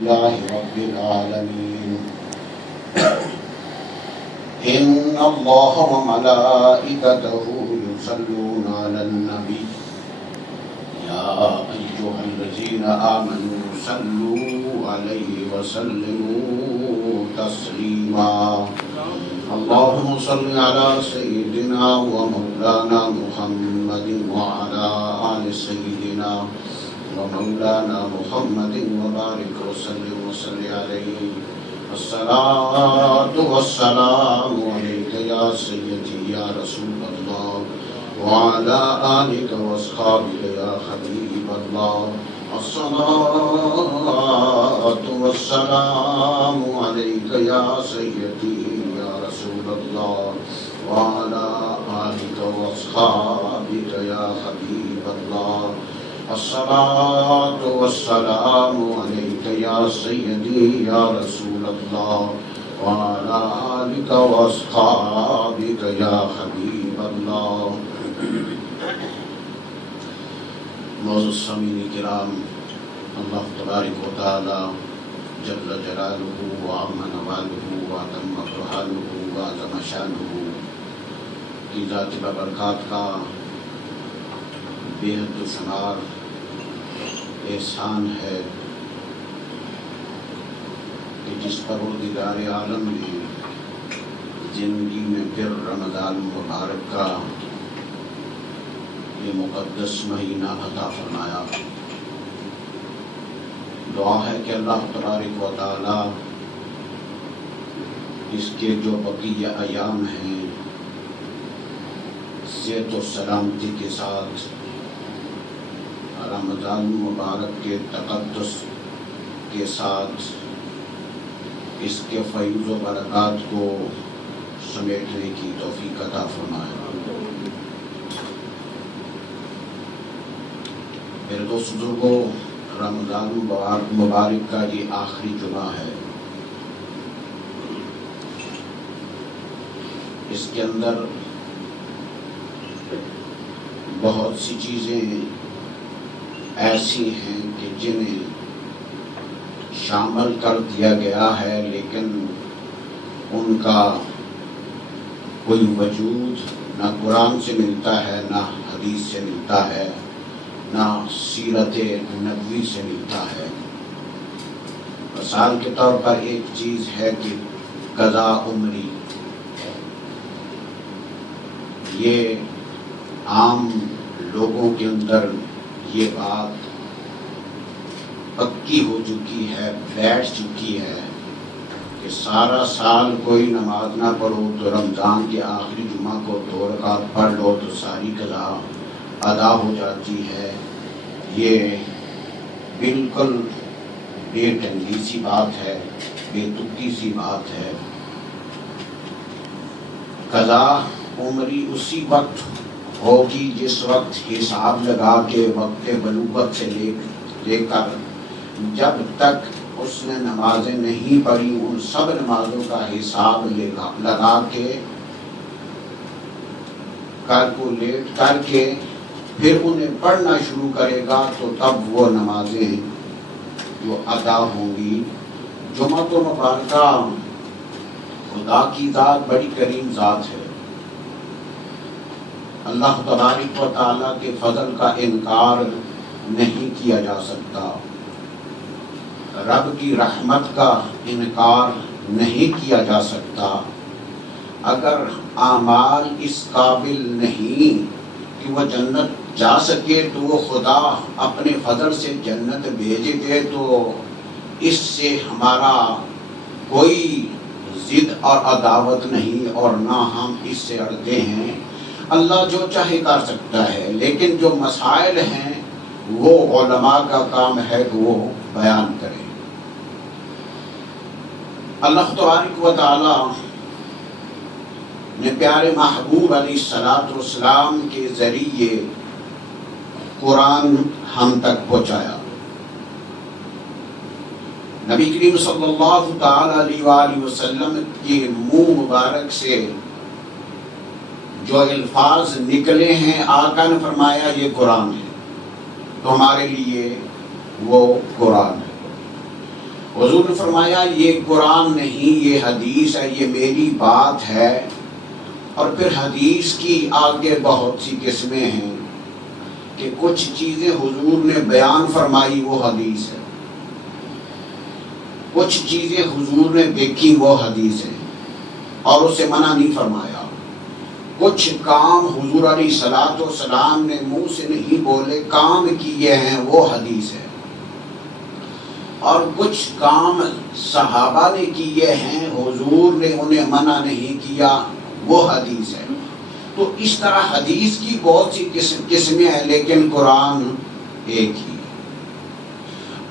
لله رب العالمين إن الله وملائكته يصلون على النبي يا أيها الذين آمنوا صلوا عليه وسلموا تسليما اللهم صل على سيدنا ومولانا محمد وعلى آل سيدنا ومولانا محمد وبارك وسلم عليه الصلاة والسلام عليك يا سيدي يا رسول الله وعلى آلك وأصحابك يا حبيب الله الصلاة والسلام عليك يا سيدي يا رسول الله وعلى آلك وأصحابك يا حبيب الله الصلاة والسلام عليك يا سيدي يا رسول الله وعلى آلك وأصحابك يا حبيب الله معزز سامعین کرام، اللہ تبارک و تعالی جل جلالہ وعم نوالہ واتم برہانہ وعظم شانہ کی ذات ببرکات کا بے حد و شمار احسان ہے کہ جس پروردگار عالم نے زندگی میں پھر رمضان مبارک کا یہ مقدس مہینہ عطا فرمایا۔ دعا ہے کہ اللہ تبارک و تعالی اس کے جو بقیہ ایام ہیں صحت و سلامتی کے ساتھ رمضان مبارک کے تقدس کے ساتھ اس کے فیض و برکات کو سمیٹنے کی توفیق عطا فرمائے۔ میرے دوست بزرگوں، رمضان مبارک کا یہ آخری جمعہ ہے۔ اس کے اندر بہت سی چیزیں ایسی ہیں کہ جنہیں شامل کر دیا گیا ہے، لیکن ان کا کوئی وجود نہ قرآن سے ملتا ہے، نہ حدیث سے ملتا ہے، نہ سیرت نبوی سے ملتا ہے۔ مثال کے طور پر ایک چیز ہے کہ قضا عمری، یہ عام لوگوں کے اندر یہ بات پکی ہو چکی ہے، بیٹھ چکی ہے کہ سارا سال کوئی نماز نہ پڑھو تو رمضان کے آخری جمعہ کو 2 رکعت پڑھ لو تو ساری قضا ادا ہو جاتی ہے۔ یہ بالکل بے ڈنگی سی بات ہے، بے تکی سی بات ہے۔ قضا عمری اسی وقت ہوگی جس وقت حساب لگا کے وقت بلوغت سے لے کر جب تک اس نے نمازیں نہیں پڑھی ان سب نمازوں کا حساب لگا کے کیلکولیٹ کر کے پھر انہیں پڑھنا شروع کرے گا تو تب وہ نمازیں جو ادا ہوں گی۔ جمعہ مبارکہ خدا کی ذات بڑی کریم ذات ہے۔ اللہ تبارک و تعالیٰ کے فضل کا انکار نہیں کیا جا سکتا، رب کی رحمت کا انکار نہیں کیا جا سکتا۔ اگر اعمال اس قابل نہیں کہ وہ جنت جا سکے تو وہ خدا اپنے فضل سے جنت بھیج دے تو اس سے ہمارا کوئی ضد اور عداوت نہیں اور نہ ہم اس سے اڑتے ہیں۔ اللہ جو چاہے کر سکتا ہے، لیکن جو مسائل ہیں وہ علماء کا کام ہے کہ وہ بیان کریں۔ اللہ تبارک و تعالی نے پیارے محبوب علیہ السلام کے ذریعے قرآن ہم تک پہنچایا۔ نبی کریم صلی اللہ تعالی علیہ وآلہ وسلم کے منہ مبارک سے جو الفاظ نکلے ہیں آقا نے فرمایا یہ قرآن ہے، تو ہمارے لیے وہ قرآن ہے۔ حضور نے فرمایا یہ قرآن نہیں، یہ حدیث ہے، یہ میری بات ہے۔ اور پھر حدیث کی آگے بہت سی قسمیں ہیں کہ کچھ چیزیں حضور نے بیان فرمائی وہ حدیث ہے، کچھ چیزیں حضور نے دیکھی وہ حدیث ہے اور اسے منع نہیں فرمایا، کچھ کام حضور علیہ الصلوۃ والسلام نے منہ سے نہیں بولے، کام کیے ہیں وہ حدیث ہے، اور کچھ کام صحابہ نے کیے ہیں حضور نے انہیں منع نہیں کیا وہ حدیث ہے۔ تو اس طرح حدیث کی بہت سی قسمیں ہیں، لیکن قرآن ایک ہی ہے۔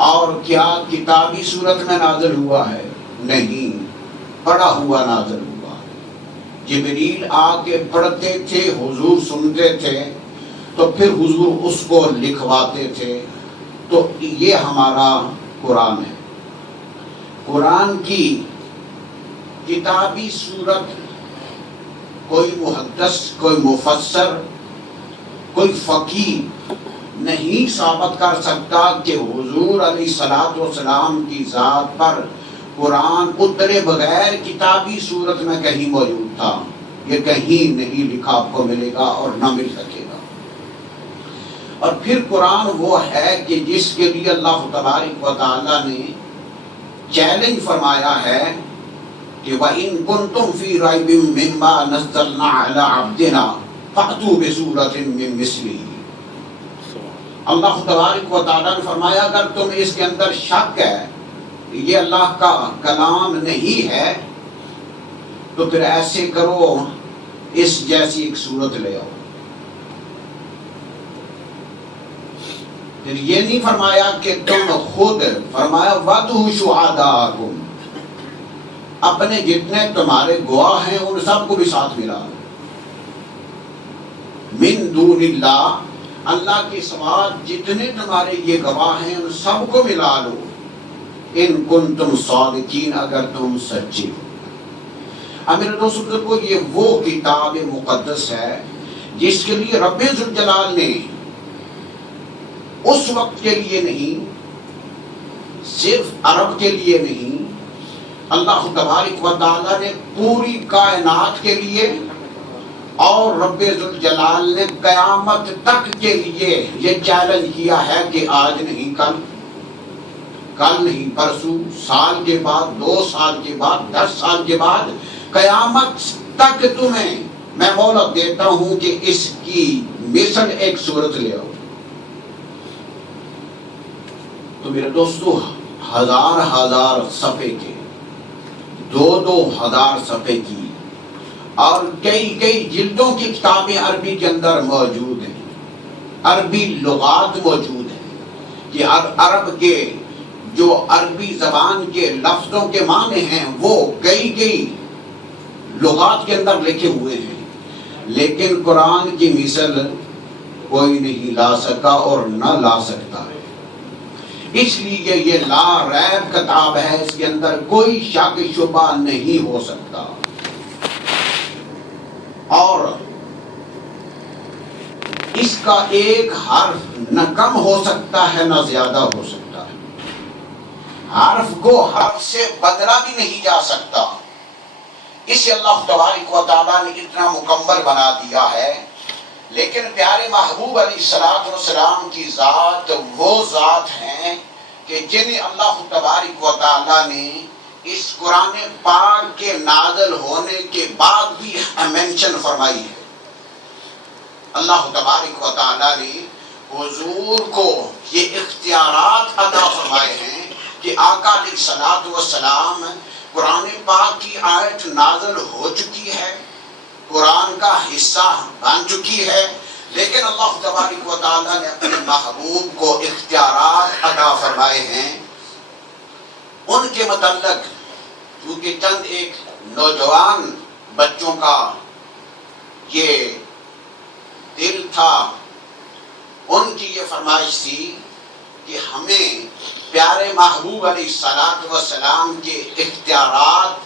اور کیا کتابی صورت میں نازل ہوا ہے؟ نہیں، پڑھا ہوا نازل ہوا۔ جبریل آ کے پڑھتے تھے، حضور سنتے تھے، تو پھر حضور اس کو لکھواتے تھے۔ تو یہ ہمارا قرآن ہے۔ قرآن کی کتابی صورت کوئی محدث، کوئی مفسر، کوئی فقیہ نہیں ثابت کر سکتا کہ حضور علیہ الصلوۃ والسلام کی ذات پر قرآن اترے بغیر کتابی صورت میں کہیں موجود تھا۔ یہ کہیں نہیں لکھا آپ کو ملے گا اور نہ مل سکے گا۔ اور پھر قرآن وہ ہے کہ جس کے لیے اللہ تبارک و تعالیٰ نے چیلنج فرمایا ہے کہ وَإِن كُنتُمْ فِي رَيْبٍ مِّمَّا نَزَّلْنَا عَلَىٰ عَبْدِنَا فَأْتُوا بِسُورَةٍ مِّن مِّثْلِهِ۔ اللہ تبارک و تعالیٰ نے فرمایا اگر تم اس کے اندر شک ہے یہ اللہ کا کلام نہیں ہے تو پھر ایسے کرو اس جیسی ایک صورت لے آؤ۔ پھر یہ نہیں فرمایا کہ تم خود، فرمایا وَادْعُوا شُهَدَاءَكُمْ، اپنے جتنے تمہارے گواہ ہیں ان سب کو بھی ساتھ ملا لو۔ من دون اللہ، اللہ کے سوا جتنے تمہارے یہ گواہ ہیں ان سب کو ملا لو، ان کنتم صادقین، اگر تم سچے ہو۔ اب میرے دوستو بزرگو، یہ وہ کتاب مقدس ہے جس کے لیے رب ذوالجلال نے اس وقت کے لیے نہیں، صرف عرب کے لیے نہیں، اللہ تبارک و تعالیٰ نے پوری کائنات کے لیے اور رب ذوالجلال نے قیامت تک کے لیے یہ چیلنج کیا ہے کہ آج نہیں کل نہیں پرسوں، سال کے بعد، 2 سال کے بعد، 10 سال کے بعد، قیامت تک تمہیں میں مہلت دیتا ہوں کہ اس کی مثل ایک صورت لے آؤ۔ تو میرے دوستو، ہزار صفحے کے، 2,000 صفحے کی اور کئی جلدوں کی کتابیں عربی کے اندر موجود ہیں، عربی لغات موجود ہیں کہ عرب کے جو عربی زبان کے لفظوں کے معنی ہیں وہ کئی لغات کے اندر لکھے ہوئے ہیں، لیکن قرآن کی مثل کوئی نہیں لا سکا اور نہ لا سکتا ہے۔ اس لیے یہ لا ریب کتاب ہے، اس کے اندر کوئی شک شبہ نہیں ہو سکتا، اور اس کا ایک حرف نہ کم ہو سکتا ہے نہ زیادہ ہو سکتا ہے، حرف کو حرف سے بدلا بھی نہیں جا سکتا۔ اسے اللہ تبارک و تعالیٰ نے اتنا مکمل بنا دیا ہے۔ لیکن پیارے محبوب علیہ الصلوۃ والسلام کی ذات وہ ذات ہیں کہ جنہیں اللہ تبارک و تعالیٰ نے اس قرآن پاک کے نازل ہونے کے بعد بھی مینشن فرمائی ہے۔ اللہ تبارک و تعالیٰ نے حضور کو یہ اختیارات عطا فرمائے ہیں کہ آقا علیہ الصلوۃ والسلام قرآن پاک کی آیت نازل ہو چکی ہے، قرآن کا حصہ بن چکی ہے، لیکن اللہ تبارک و تعالیٰ نے اپنے محبوب کو اختیارات عطا فرمائے ہیں ان کے متعلق، کیونکہ چند ایک نوجوان بچوں کا یہ دل تھا، ان کی یہ فرمائش تھی کہ ہمیں پیارے محبوب علیہ الصلوۃ والسلام کے اختیارات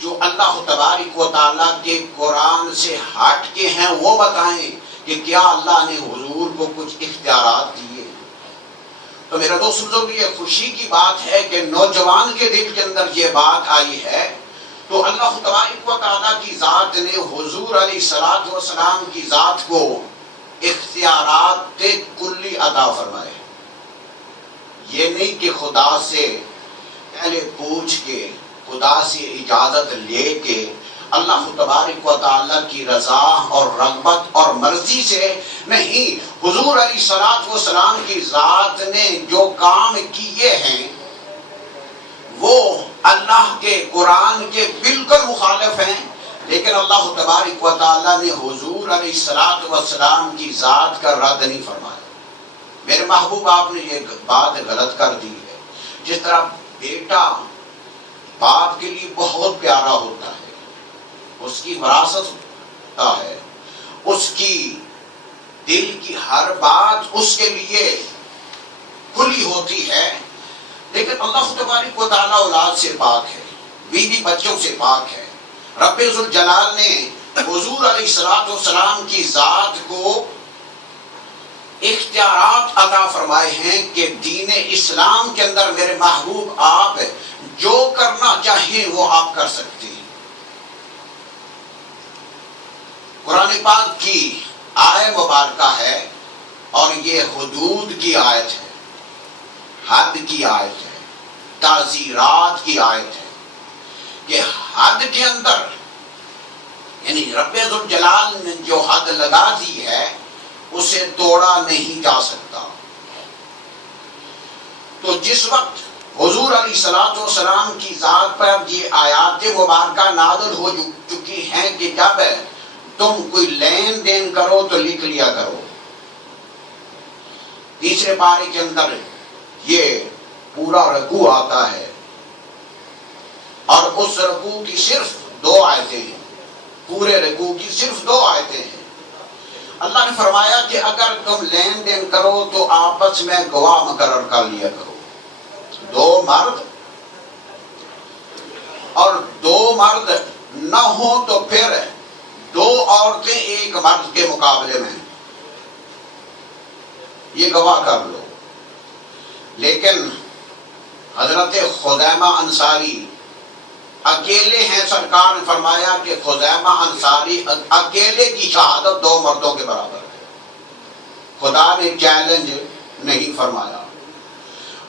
جو اللہ تبارک و تعالیٰ کے قرآن سے ہٹ کے ہیں وہ بتائیں کہ کیا اللہ نے حضور کو کچھ اختیارات دیے۔ تو میرا دوست بزرگ، یہ خوشی کی بات ہے کہ نوجوان کے دل کے اندر یہ بات آئی ہے، تو اللہ تبارک و تعالیٰ کی ذات نے حضور علیہ الصلوۃ والسلام کی ذات کو اختیارات کلی عطا فرمائے. یہ نہیں کہ خدا سے پہلے پوچھ کے، خدا سے اجازت لے کے، اللہ تبارک و تعالیٰ کی رضا اور رغبت اور مرضی سے نہیں. حضور علیہ الصلوۃ والسلام کی ذات نے جو کام کیے ہیں وہ اللہ کے قرآن کے بالکل مخالف ہیں، لیکن اللہ تبارک و تعالیٰ نے حضور علیہ الصلوۃ والسلام کی ذات کا رد نہیں فرمایا. میرے محبوب، آپ نے یہ بات غلط کر دی ہے. جس طرح بیٹا باپ کے لیے بہت پیارا ہوتا ہے، اس کی وراثت ہوتا ہے، اس کی دل کی ہر بات اس کے لیے کھلی ہوتی ہے، لیکن اللہ تبارک و تعالیٰ اولاد سے پاک ہے، بیوی بچوں سے پاک ہے. رب ذوالجلال نے حضور علیہ الصلوۃ والسلام کی ذات کو اختیارات عطا فرمائے ہیں کہ دین اسلام کے اندر میرے محبوب آپ جو کرنا چاہیں وہ آپ کر سکتے ہیں. قرآن پاک کی آیت مبارکہ ہے اور یہ حدود کی آیت ہے، حد کی آیت ہے، تعزیرات کی آیت ہے کہ حد کے اندر، یعنی رب ذوالجلال نے جو حد لگا دی ہے اسے توڑا نہیں جا سکتا. تو جس وقت حضور علیہ الصلوۃ والسلام کی ذات پر یہ آیات مبارکہ نازل ہو چکی ہیں کہ جب تم کوئی لین دین کرو تو لکھ لیا کرو. تیسرے پارے کے اندر یہ پورا رکوع آتا ہے اور اس رکوع کی صرف 2 آیتیں ہیں، پورے رکوع کی صرف 2 آیتیں ہیں. اللہ نے فرمایا کہ اگر تم لین دین کرو تو آپس میں گواہ مقرر کر لیا کرو. 2 مرد اور 2 مرد نہ ہو تو پھر 2 عورتیں ایک مرد کے مقابلے میں، یہ گواہ کر لو. لیکن حضرت خزیمہ انصاری اکیلے ہیں. سرکار نے فرمایا کہ خزیمہ انصاری اکیلے کی شہادت 2 مردوں کے برابر ہے. خدا نے چیلنج نہیں فرمایا.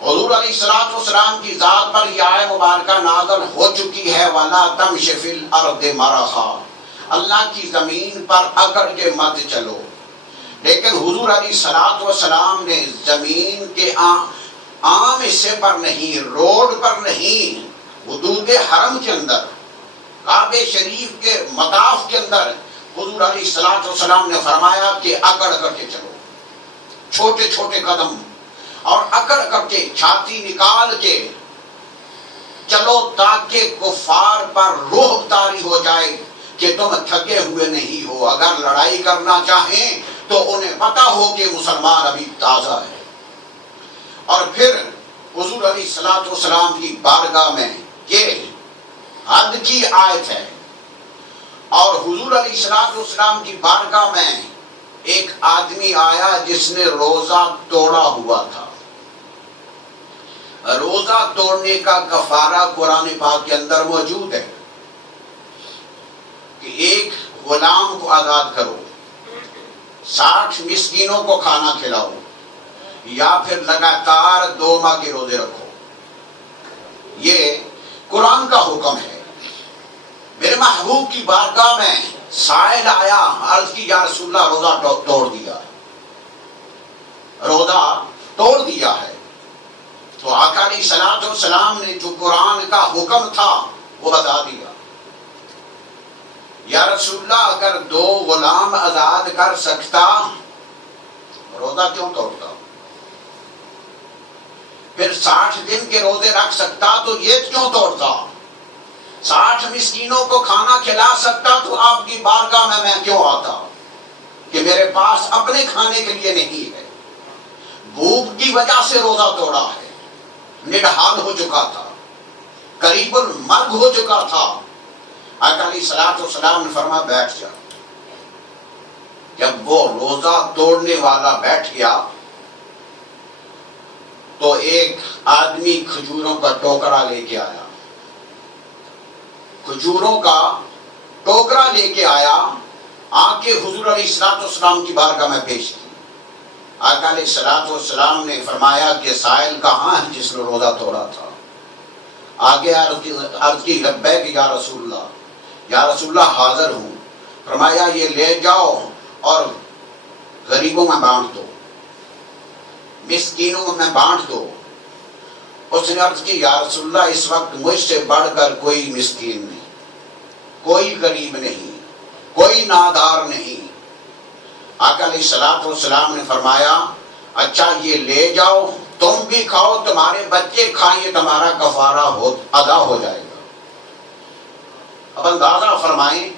حضور علیہ الصلوۃ والسلام کی ذات پر یہ آیت مبارکہ نازل ہو چکی ہے، وَلَا تَمْشِ فِي الْأَرْضِ مَرَحًا، اللہ کی زمین پر اکڑ کے مت چلو. لیکن حضور علیہ الصلوۃ والسلام نے زمین کے عام حصے پر نہیں، روڈ پر نہیں، حدود حرم کے اندر، کعبہ شریف کے مطاف کے اندر حضور علیہ الصلوۃ والسلام نے فرمایا کہ اکڑ کر کے چلو، چھوٹے چھوٹے قدم اور اکڑ کر کے چھاتی نکال کے چلو تاکہ کفار پر روح طاری ہو جائے کہ تم تھکے ہوئے نہیں ہو. اگر لڑائی کرنا چاہیں تو انہیں پتا ہو کہ مسلمان ابھی تازہ ہے. اور پھر حضور علیہ الصلوۃ والسلام کی بارگاہ میں یہ حد کی آیت ہے، اور حضور علیہ الصلوۃ والسلام کی بارگاہ میں ایک آدمی آیا جس نے روزہ توڑا ہوا تھا. روزہ توڑنے کا کفارہ قرآن پاک کے اندر موجود ہے کہ ایک غلام کو آزاد کرو، 60 مسکینوں کو کھانا کھلاؤ، یا پھر لگاتار 2 ماہ کے روزے رکھو. یہ قرآن کا حکم ہے. میرے محبوب کی بارگاہ میں سائل آیا، عرض کی یا رسول اللہ روزہ توڑ دیا، روزہ توڑ دیا ہے. تو آقا علیہ الصلوۃ والسلام نے جو قرآن کا حکم تھا وہ بتا دیا. یا رسول اللہ اگر 2 غلام آزاد کر سکتا روزہ کیوں توڑتا؟ پھر 60 دن کے روزے رکھ سکتا تو یہ کیوں توڑتا؟ 60 مسکینوں کو کھانا کھلا سکتا تو آپ کی بارگاہ میں کیوں آتا کہ میرے پاس اپنے کھانے کے لیے نہیں ہے. بھوک کی وجہ سے روزہ توڑا ہے، نڈھال ہو چکا تھا، قریب المرگ ہو چکا تھا. آقا علیہ الصلوۃ والسلام نے فرمایا بیٹھ جا. جب وہ روزہ توڑنے والا بیٹھ گیا تو ایک آدمی کھجوروں کا ٹوکرا لے کے آیا، کھجوروں کا ٹوکرا لے کے آیا، آ کے حضور علیہ السلام کی بارگاہ میں پیش کی۔ آقا علیہ السلام نے فرمایا کہ سائل کہاں ہے جس نے روزہ توڑا تھا؟ آگے عرض کی لبیک یا رسول اللہ، یا رسول اللہ حاضر ہوں۔ فرمایا یہ لے جاؤ اور غریبوں میں بانٹ دو، مسکینوں میں بانٹ دو۔ اس نے عرض کی یا رسول اللہ اس وقت مجھ سے بڑھ کر کوئی مسکین نہیں، کوئی غریب نہیں، کوئی نادار نہیں۔ آقا علیہ السلام نے فرمایا اچھا یہ لے جاؤ، تم بھی کھاؤ، تمہارے بچے کھائیں، تمہارا کفارہ ادا ہو جائے گا۔ اب اندازہ فرمائیں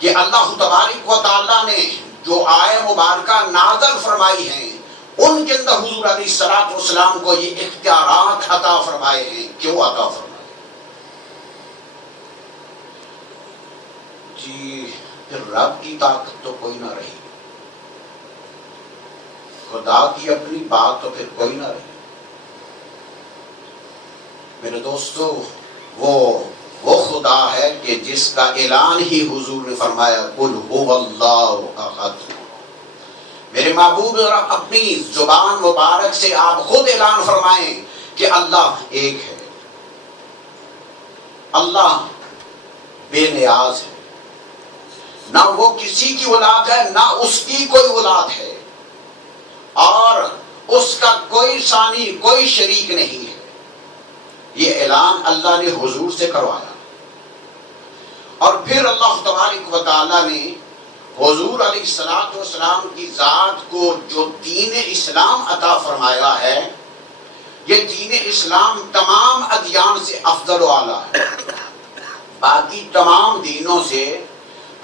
کہ اللہ تبارک و تعالیٰ نے جو آیہ مبارکہ نازل فرمائی ہیں ان کے اندر حضور علیہ السلام کو یہ اختیارات عطا فرمائے ہیں۔ کیوں عطا فرمائے؟ جی پھر رب کی طاقت تو کوئی نہ رہی، خدا کی اپنی بات تو پھر کوئی نہ رہی۔ میرے دوستو وہ خدا ہے کہ جس کا اعلان ہی حضور نے فرمایا قل هو اللہ احد۔ میرے محبوب اپنی زبان مبارک سے آپ خود اعلان فرمائیں کہ اللہ ایک ہے، اللہ بے نیاز ہے، نہ وہ کسی کی اولاد ہے نہ اس کی کوئی اولاد ہے، اور اس کا کوئی ثانی کوئی شریک نہیں ہے۔ یہ اعلان اللہ نے حضور سے کروایا، اور پھر اللہ تبارک و تعالیٰ نے حضور علیہ السلام کی ذات کو جو دین اسلام عطا فرمایا ہے، یہ دین اسلام تمام ادیان سے افضل و اعلیٰ ہے، باقی تمام دینوں سے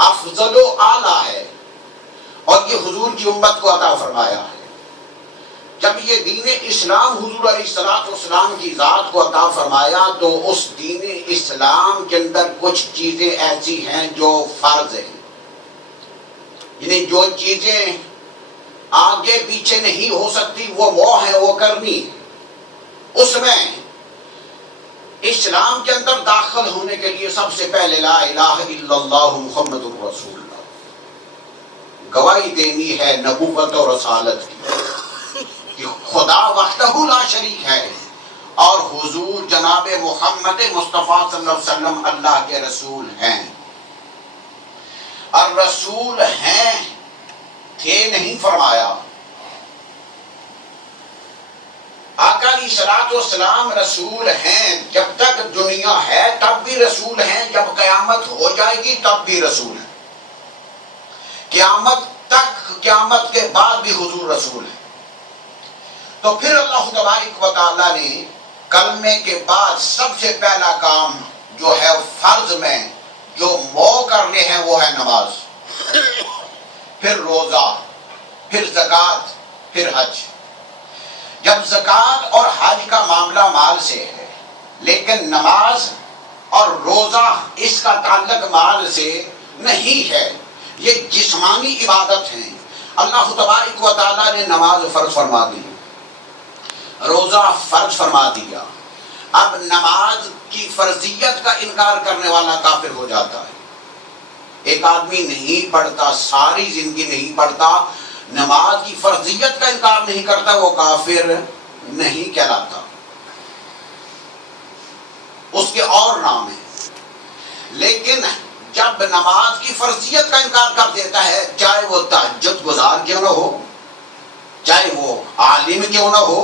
افضل و اعلیٰ ہے، اور یہ حضور کی امت کو عطا فرمایا ہے۔ جب یہ دین اسلام حضور علیہ السلام کی ذات کو عطا فرمایا تو اس دین اسلام کے اندر کچھ چیزیں ایسی ہیں جو فرض ہیں، یعنی جو چیزیں آگے پیچھے نہیں ہو سکتی وہ ہے، وہ کرنی ہے۔ اس میں اسلام کے اندر داخل ہونے کے لیے سب سے پہلے لا الہ الا اللہ محمد الرسول اللہ، گواہی دینی ہے نبوت اور رسالت کی کہ خدا وحدہ لا شریک ہے، اور حضور جناب محمد مصطفیٰ صلی اللہ علیہ وسلم اللہ کے رسول ہیں۔ اور رسول ہیں تھے نہیں فرمایا، آقا علیہ السلام رسول ہیں، جب تک دنیا ہے تب بھی رسول ہیں، جب قیامت ہو جائے گی تب بھی رسول ہیں، قیامت تک، قیامت کے بعد بھی حضور رسول ہیں۔ تو پھر اللہ تبارک و تعالیٰ نے کلمے کے بعد سب سے پہلا کام جو ہے فرض میں جو کرنے ہیں وہ ہے نماز، پھر روزہ، پھر زکوٰۃ، پھر حج۔ جب زکوٰۃ اور حج کا معاملہ مال سے ہے، لیکن نماز اور روزہ اس کا تعلق مال سے نہیں ہے، یہ جسمانی عبادت ہیں۔ اللہ تبارک و تعالیٰ نے نماز فرض فرما دی، روزہ فرض فرما دیا، اب نماز کی فرضیت کا انکار کرنے والا کافر ہو جاتا ہے۔ ایک آدمی نہیں پڑھتا، ساری زندگی نہیں پڑھتا، نماز کی فرضیت کا انکار نہیں کرتا، وہ کافر نہیں کہلاتا، اس کے اور نام ہیں۔ لیکن جب نماز کی فرضیت کا انکار کر دیتا ہے، چاہے وہ تہجد گزار کیوں نہ ہو، چاہے وہ عالم کیوں نہ ہو،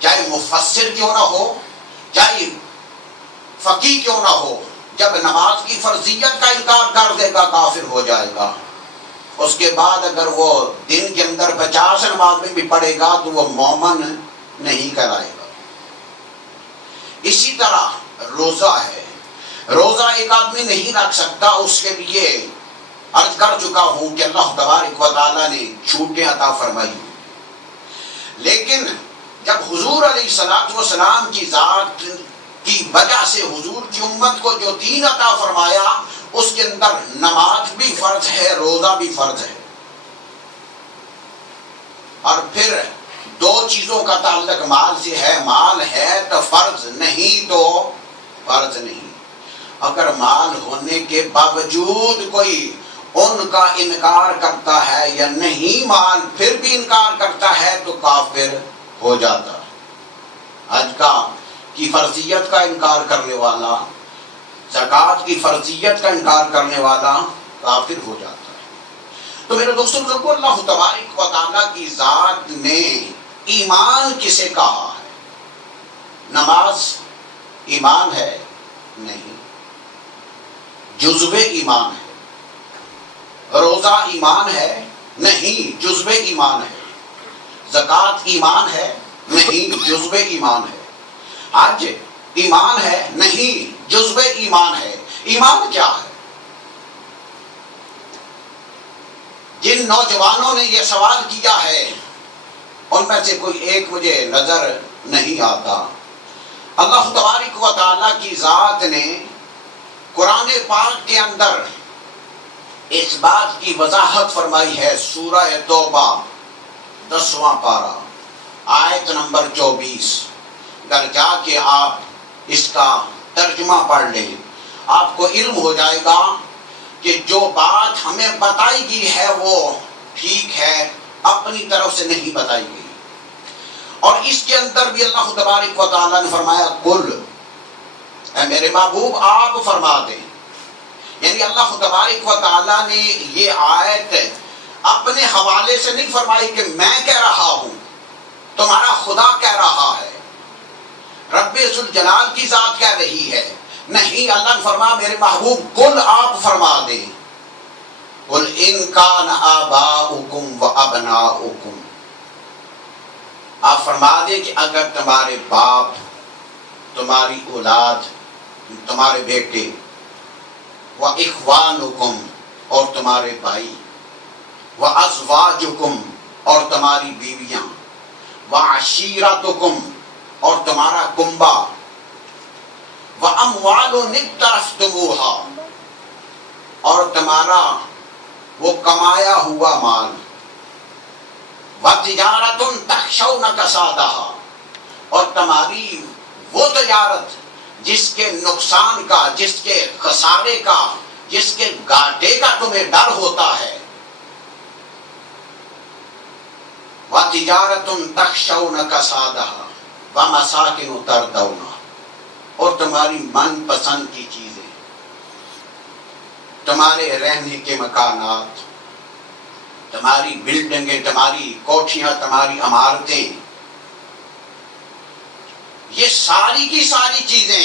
چاہے مفسر کیوں نہ ہو، چاہے فقیہ کیوں نہ ہو، جب نماز کی فرضیت کا انکار کر دے گا کافر ہو جائے گا۔ اس کے بعد اگر وہ دن کے اندر 50 نماز میں بھی پڑھے گا تو وہ مومن نہیں کہلائے گا۔ اسی طرح روزہ ہے، روزہ ایک آدمی نہیں رکھ سکتا، اس کے لیے عرض کر چکا ہوں کہ اللہ تبارک و تعالیٰ نے چھوٹیں عطا فرمائی، لیکن جب حضور علیہ السلام کی ذات کی وجہ سے حضور کی امت کو جو دین عطا فرمایا اس کے اندر نماز بھی فرض ہے، روزہ بھی فرض ہے، اور پھر دو چیزوں کا تعلق مال سے ہے، مال ہے تو فرض، نہیں تو فرض نہیں۔ اگر مال ہونے کے باوجود کوئی ان کا انکار کرتا ہے یا نہیں مال پھر بھی انکار کرتا ہے تو کافر ہو جاتا ہے۔ حج کی فرضیت کا انکار کرنے والا، زکوٰۃ کی فرضیت کا انکار کرنے والا کافر ہو جاتا ہے۔ تو میرے دوستوں بزرگوں، اللہ تبارک و تعالیٰ کی ذات نے ایمان کسے کہا ہے؟ نماز ایمان ہے؟ نہیں، جزو ایمان ہے۔ روزہ ایمان ہے؟ نہیں، جزو ایمان ہے۔ زکوٰۃ ایمان ہے؟ نہیں، جزو ایمان ہے۔ حج ایمان ہے؟ نہیں، جزو ایمان ہے۔ ایمان کیا ہے؟ جن نوجوانوں نے یہ سوال کیا ہے ان میں سے کوئی ایک مجھے نظر نہیں آتا۔ اللہ تبارک و تعالیٰ کی ذات نے قرآن پاک کے اندر اس بات کی وضاحت فرمائی ہے، سورہ توبہ 10واں پارہ آیت نمبر 24۔ اگر جا کے آپ اس کا ترجمہ پڑھ لیں آپ کو علم ہو جائے گا کہ جو بات ہمیں بتائی گئی ہے وہ ٹھیک ہے، اپنی طرف سے نہیں بتائی گئی۔ اور اس کے اندر بھی اللہ تبارک و تعالیٰ نے فرمایا قل، اے میرے محبوب آپ فرما دیں۔ یعنی اللہ تبارک و تعالیٰ نے یہ آیت اپنے حوالے سے نہیں فرمائی کہ میں کہہ رہا ہوں، تمہارا خدا کہہ رہا ہے، رب ذوالجلال کی ذات کہہ رہی ہے۔ نہیں، اللہ نے فرمایا میرے محبوب قل آپ فرما دیں، قل ان کان آباؤکم و ابناؤکم، آپ فرما دیں کہ اگر تمہارے باپ، تمہاری اولاد، تمہارے بیٹے، و اخوانکم اور تمہارے بھائی، و ازواجکم اور تمہاری بیویاں، و عشیرتکم اور تمہارا کنبہ، و اموال اقترفتموها اور تمہارا وہ کمایا ہوا مال، و تجارت تخشون کسادها اور تمہاری وہ تجارت جس کے نقصان کا، جس کے خسارے کا، جس کے گھاٹے کا تمہیں ڈر ہوتا ہے، وَتِجَارَةٌ تَخْشَوْنَ كَسَادَهَا وَمَسَاكِنُ تَرْضَوْنَهَا اور تمہاری من پسند کی چیزیں، تمہارے رہنے کے مکانات، تمہاری بلڈنگیں، تمہاری کوٹھیاں، تمہاری عمارتیں، یہ ساری کی ساری چیزیں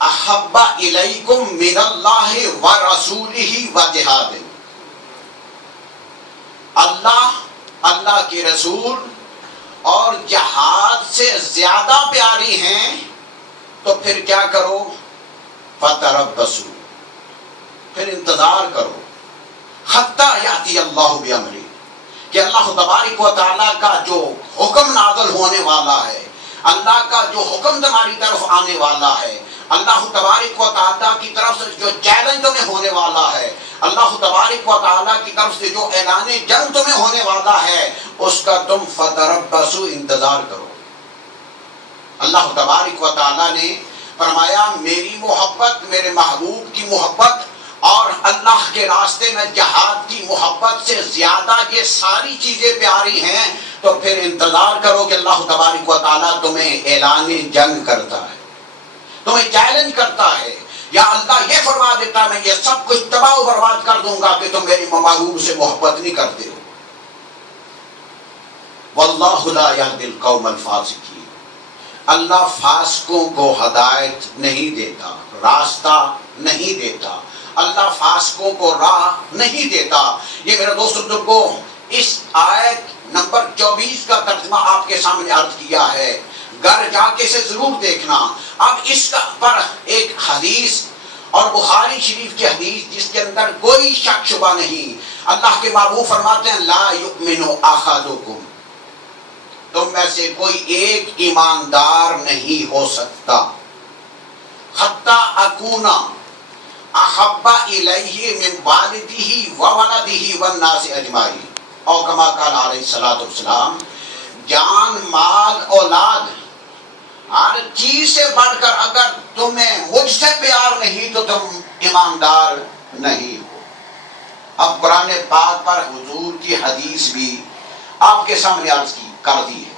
احب الیکم من اللہ و رسولہ و جہاد، اللہ کے رسول اور جہاد سے زیادہ پیاری ہیں، تو پھر کیا کرو؟ فتربصوا، پھر انتظار کرو، حتی یاتی اللہ بامرہ، کہ اللہ تبارک و تعالیٰ کا جو حکم نازل ہونے والا ہے، اللہ کا جو حکم تمہاری طرف آنے والا ہے، اللہ تبارک و تعالیٰ کی طرف سے جو چیلنج تمہیں ہونے والا ہے، اللہ تبارک و تعالیٰ کی طرف سے جو اعلان جنگ تمہیں ہونے والا ہے، اس کا تم فتربصوا انتظار کرو۔ اللہ تبارک و تعالیٰ نے فرمایا میری محبت، میرے محبوب کی محبت اور اللہ کے راستے میں جہاد کی محبت سے زیادہ یہ ساری چیزیں پیاری ہیں، تو پھر انتظار کرو کہ اللہ تبارک و تعالیٰ تمہیں اعلان جنگ کرتا ہے، تمہیں چیلنج کرتا ہے، یا اللہ یہ فرما دیتا ہے میں یہ سب کچھ تباہ و برباد کر دوں گا کہ تم میری محبوب سے محبت نہیں کرتے ہو۔ واللہ لا یہدی القوم الفاسقین، اللہ فاسقوں کو ہدایت نہیں دیتا، راستہ نہیں دیتا، اللہ فاسقوں کو راہ نہیں دیتا۔ یہ میرے دوستو بزرگوں، اس آیت نمبر 24 کا ترجمہ آپ کے سامنے عرض کیا ہے، گھر جا کے اسے ضرور دیکھنا۔ اب اس کا پر ایک حدیث اور بخاری شریف کی حدیث جس کے اندر کوئی شک شبہ نہیں، اللہ کے محبوب فرماتے ہیں لا یؤمن احدکم، تم میں سے کوئی ایک ایماندار نہیں ہو سکتا، حتی اکونا احب الیہ من والدہ و ولدہ والناس اجمعین، اور کما قال علیہ الصلوۃ والسلام جان مال اولاد ہر چیز سے بڑھ کر اگر تمہیں مجھ سے پیار نہیں تو تم ایماندار نہیں ہو۔ اب قرآن پاک پر حضور کی حدیث بھی آپ کے سامنے عرض کر دی ہے۔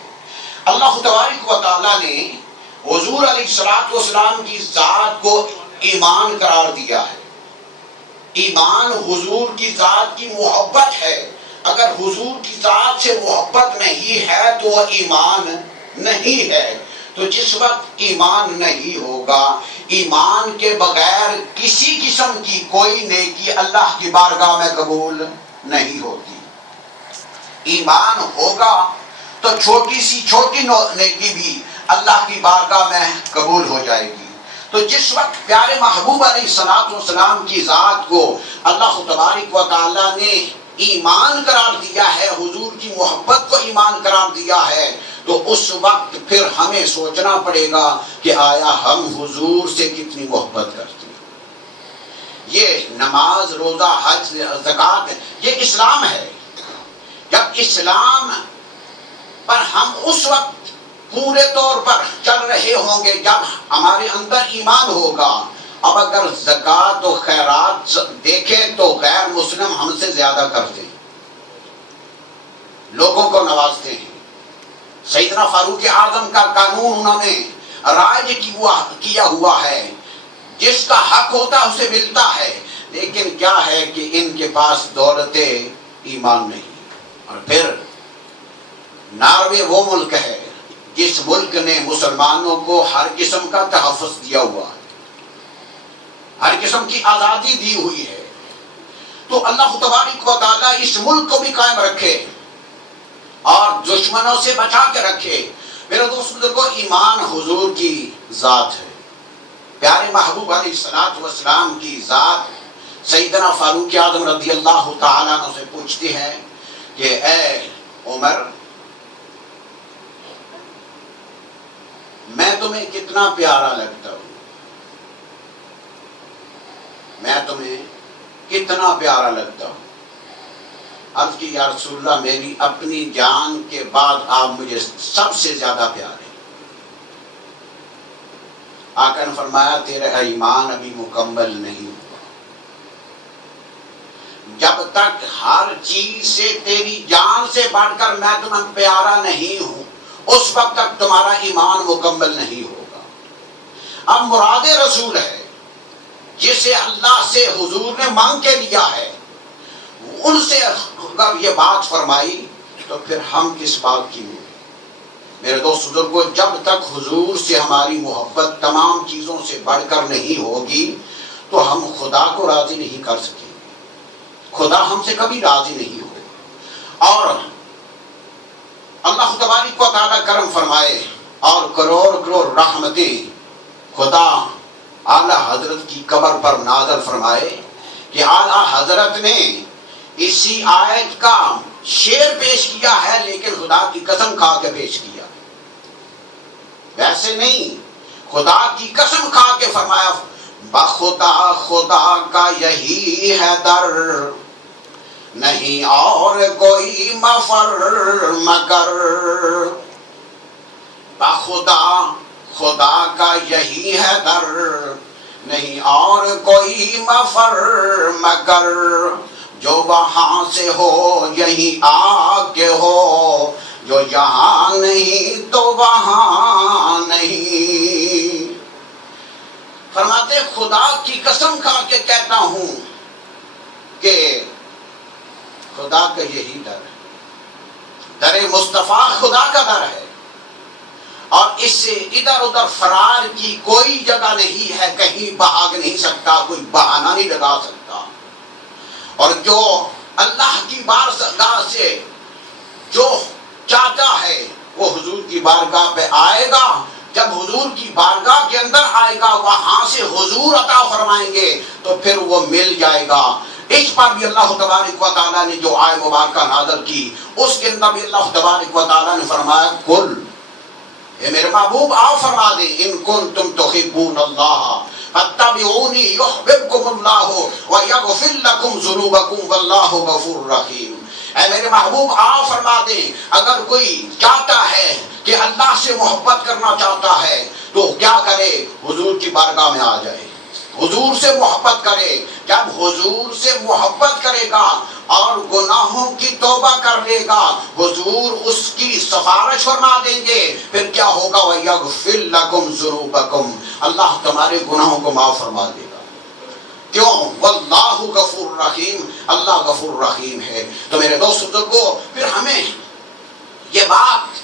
اللہ تبارک و تعالیٰ نے حضور علیہ الصلوۃ والسلام کی ذات کو ایمان قرار دیا ہے۔ ایمان حضور کی ذات کی محبت ہے۔ اگر حضور کی ذات سے محبت نہیں ہے تو وہ ایمان نہیں ہے۔ تو جس وقت ایمان نہیں ہوگا، ایمان کے بغیر کسی قسم کی کوئی نیکی اللہ کی بارگاہ میں قبول نہیں ہوتی۔ ایمان ہوگا تو چھوٹی سی چھوٹی نیکی بھی اللہ کی بارگاہ میں قبول ہو جائے گی۔ تو جس وقت پیارے محبوب علیہ الصلوۃ والسلام کی ذات کو اللہ تبارک و تعالیٰ نے ایمان قرار دیا ہے، حضور کی محبت کو ایمان قرار دیا ہے، تو اس وقت پھر ہمیں سوچنا پڑے گا کہ آیا ہم حضور سے کتنی محبت کرتے ہیں۔ یہ نماز، روزہ، حج، زکوٰۃ یہ اسلام ہے۔ جب اسلام پر ہم اس وقت پورے طور پر چل رہے ہوں گے جب ہمارے اندر ایمان ہوگا۔ اب اگر زکوٰۃ و خیرات دیکھیں تو غیر مسلم ہم سے زیادہ کرتے ہیں، لوگوں کو نوازتے ہیں۔ سیدنا فاروق اعظم کا قانون انہوں نے رائج کیا ہوا ہے، جس کا حق ہوتا ہے اسے ملتا ہے، لیکن کیا ہے کہ ان کے پاس دولت ایمان نہیں۔ اور پھر ناروے وہ ملک ہے جس ملک نے مسلمانوں کو ہر قسم کا تحفظ دیا ہوا ہے، ہر قسم کی آزادی دی ہوئی ہے۔ تو اللہ تبارک و تعالیٰ اس ملک کو بھی قائم رکھے اور دشمنوں سے بچا کے رکھے۔ میرے دوست بزرگوں، ایمان حضور کی ذات ہے۔ پیارے محبوب علیہ الصلوۃ والسلام کی ذات سیدنا فاروق اعظم رضی اللہ تعالیٰ عنہ سے پوچھتی ہے کہ اے عمر، میں تمہیں کتنا پیارا لگتا ہوں، میں تمہیں کتنا پیارا لگتا ہوں۔ عرض کی یا رسول اللہ، میری اپنی جان کے بعد آپ مجھے سب سے زیادہ پیارے۔ آقا نے فرمایا تیرا ایمان ابھی مکمل نہیں ہوا، جب تک ہر چیز سے تیری جان سے بڑھ کر میں تمہیں پیارا نہیں ہوں اس وقت تک تمہارا ایمان مکمل نہیں ہوگا۔ اب مراد رسول ہے جسے اللہ سے حضور نے مانگ کے لیا ہے، ان سے اگر یہ بات فرمائی تو پھر ہم کس بات کی ہوں؟ میرے دوست بزرگوں، جب تک حضور سے ہماری محبت تمام چیزوں سے بڑھ کر نہیں ہوگی تو ہم خدا کو راضی نہیں کر سکیں گے، خدا ہم سے کبھی راضی نہیں ہوگا۔ اور اللہ تبارک و تعالیٰ کرم فرمائے اور کروڑ کروڑ رحمتیں خدا اعلیٰ حضرت کی قبر پر نازل فرمائے کہ اعلیٰ حضرت نے اسی آیت کا شعر پیش کیا ہے، لیکن خدا کی قسم کھا کے پیش کیا، ویسے نہیں، خدا کی قسم کھا کے فرمایا بخدا خدا کا یہی ہے در، نہیں اور کوئی مفر مگر، بخدا خدا کا یہی ہے در، نہیں اور کوئی مفر مگر، جو وہاں سے ہو یہی آ کے ہو، جو یہاں نہیں تو وہاں نہیں۔ فرماتے خدا کی قسم کھا کے کہتا ہوں کہ خدا کا یہی در ہے، در مصطفیٰ خدا کا در ہے، اور اس سے ادھر ادھر فرار کی کوئی جگہ نہیں ہے، کہیں بھاگ نہیں سکتا، کوئی بہانہ نہیں لگا سکتا۔ اور جو اللہ کی بارگاہ سے جو چاہتا ہے وہ حضور کی بارگاہ پہ آئے گا، جب حضور کی بارگاہ کے اندر آئے گا وہاں سے حضور عطا فرمائیں گے تو پھر وہ مل جائے گا۔ اس پر بھی اللہ تبارک و تعالیٰ نے جو آیت مبارکہ نازل کی اس کے اندر بھی اللہ تبارک و تعالیٰ نے فرمایا کل، اے میرے محبوب آپ فرما دیں ان کنتم تحبون اللہ فاتبعونی یحببکم اللہ ویغفر لکم ذنوبکم واللہ غفور رحیم۔ اے میرے محبوب آپ فرما دیں اگر کوئی چاہتا ہے کہ اللہ سے محبت کرنا چاہتا ہے تو کیا کرے؟ حضور کی بارگاہ میں آ جائے، حضور سے محبت کرے۔ جب حضور سے محبت کرے گا اور گناہوں کی توبہ کر لے گا، حضور اس کی سفارش فرما دیں گے، پھر کیا ہوگا؟ وَيَغْفِرْ لَكُمْ ذُنُوبَكُمْ، اللہ تمہارے گناہوں کو معاف فرما دے گا۔ کیوں؟ واللہ غفور رحیم، اللہ غفور رحیم ہے۔ تو میرے دوست بزرگوں، پھر ہمیں یہ بات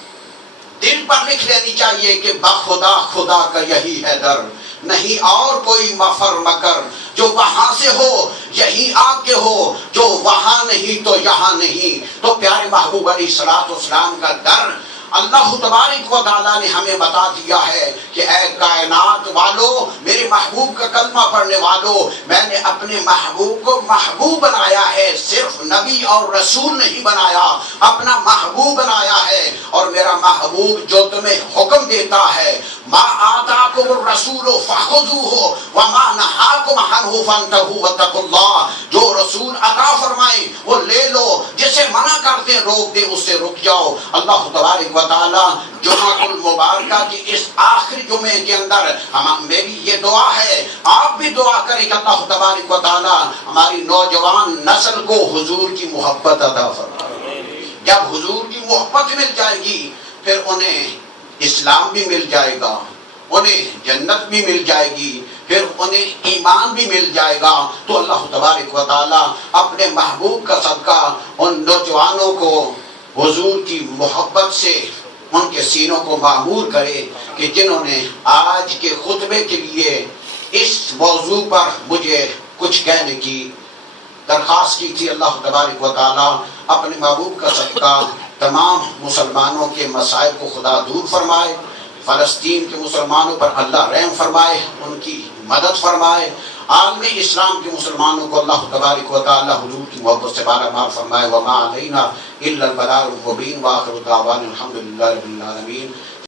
دل پر لکھ لینی چاہیے کہ بخدا خدا کا یہی ہے در، نہیں اور کوئی مفر مکر، جو وہاں سے ہو یہی آ کے ہو، جو وہاں نہیں تو یہاں نہیں۔ تو پیارے محبوب علیہ الصلوۃ والسلام کا در اللہ تبارک و تعالیٰ نے ہمیں بتا دیا ہے کہ اے کائنات والو، میرے محبوب کا کلمہ پڑھنے والو، میں نے اپنے محبوب کو محبوب بنایا ہے، صرف نبی اور رسول نہیں بنایا، اپنا محبوب بنایا ہے۔ اور میرا محبوب جو تمہیں حکم دیتا ہے، ما آتاکم الرسول فخذوہ وما نہاکم عنہ فانتہوا واتقوا اللہ، جو رسول عطا فرمائے وہ لے لو، جسے منع کرتے روک دے اس سے رک جاؤ۔ اللہ تبارک و تعالیٰ جمعہ المبارکہ کی اس آخری جمعے کے اندر میری یہ دعا ہے، آپ بھی دعا کریں کہ اللہ تبارک و تعالیٰ ہماری نوجوان نسل کو حضور کی محبت عطا فرمائے۔ جب حضور کی محبت مل جائے گی پھر انہیں اسلام بھی مل جائے گا، انہیں جنت بھی مل جائے گی، پھر انہیں ایمان بھی مل جائے گا۔ تو اللہ تبارک و تعالیٰ اپنے محبوب کا صدقہ ان نوجوانوں کو حضور کی محبت سے ان کے سینوں کو معمور کرے کہ جنہوں نے آج کے خطبے کے لیے اس موضوع پر مجھے کچھ کہنے کی درخواست کی تھی، اللہ تبارک و تعالیٰ اپنے محبوب کا صدقہ تمام مسلمانوں کے مسائل کو خدا دور فرمائے، فلسطین کے مسلمانوں پر اللہ رحم فرمائے، ان کی مدد فرمائے، عالم اسلام کے مسلمانوں کو اللہ تبارک و تعالی حضور کی محبت سے بارہ بار فرمائے۔ وما علینا الا البلاغ المبین، وآخر دعوانا الحمدللہ رب العالمین۔